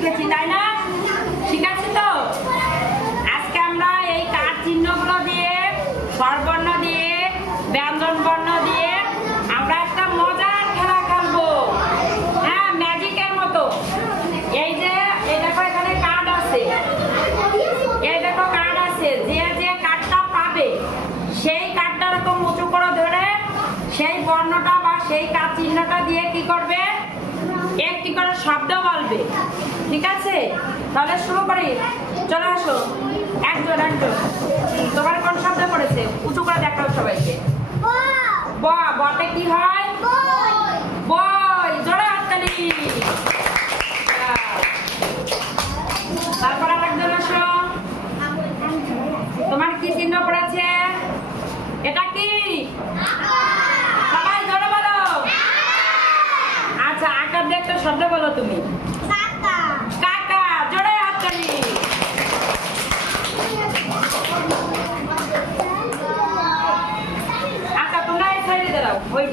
শিখেছি তাই না? শিখাচ্ছি তো। আজকে আমরা এই কার চিহ্নগুলো দিয়ে, স্বরবর্ণ দিয়ে, ব্যঞ্জন বর্ণ দিয়ে আমরা একটা মজার খেলা খেলবো। হ্যাঁ, ম্যাজিকের মতো। এই যে এই দেখো এখানে কার্ড আছে, এই দেখো কার্ড আছে। যে যে কার্ডটা পাবে সেই কার্ডটা এরকম উঁচু করে ধরে সেই বর্ণটা বা সেই কার চিহ্নটা দিয়ে কি করবে, একটি করে শব্দ বলবে। ঠিক আছে, তাহলে শুরু করি। চলে আসো একজন একজন। তোমার কোন শব্দ পড়েছে? উঁচু করে দেখাও সবাইকে। বতে কি হয়? বই। জোরে হাততালি। তারপর আরেকজন আসো। তোমার কি চিহ্ন পড়েছে? এটা কি? সবাই জোরে বলো। আচ্ছা, আকার দিয়ে একটা শব্দ বলো তুমি। কাকা। জোরে হাততালি। আচ্ছা, তোমরা এই সাইডে দাঁড়াও। ওই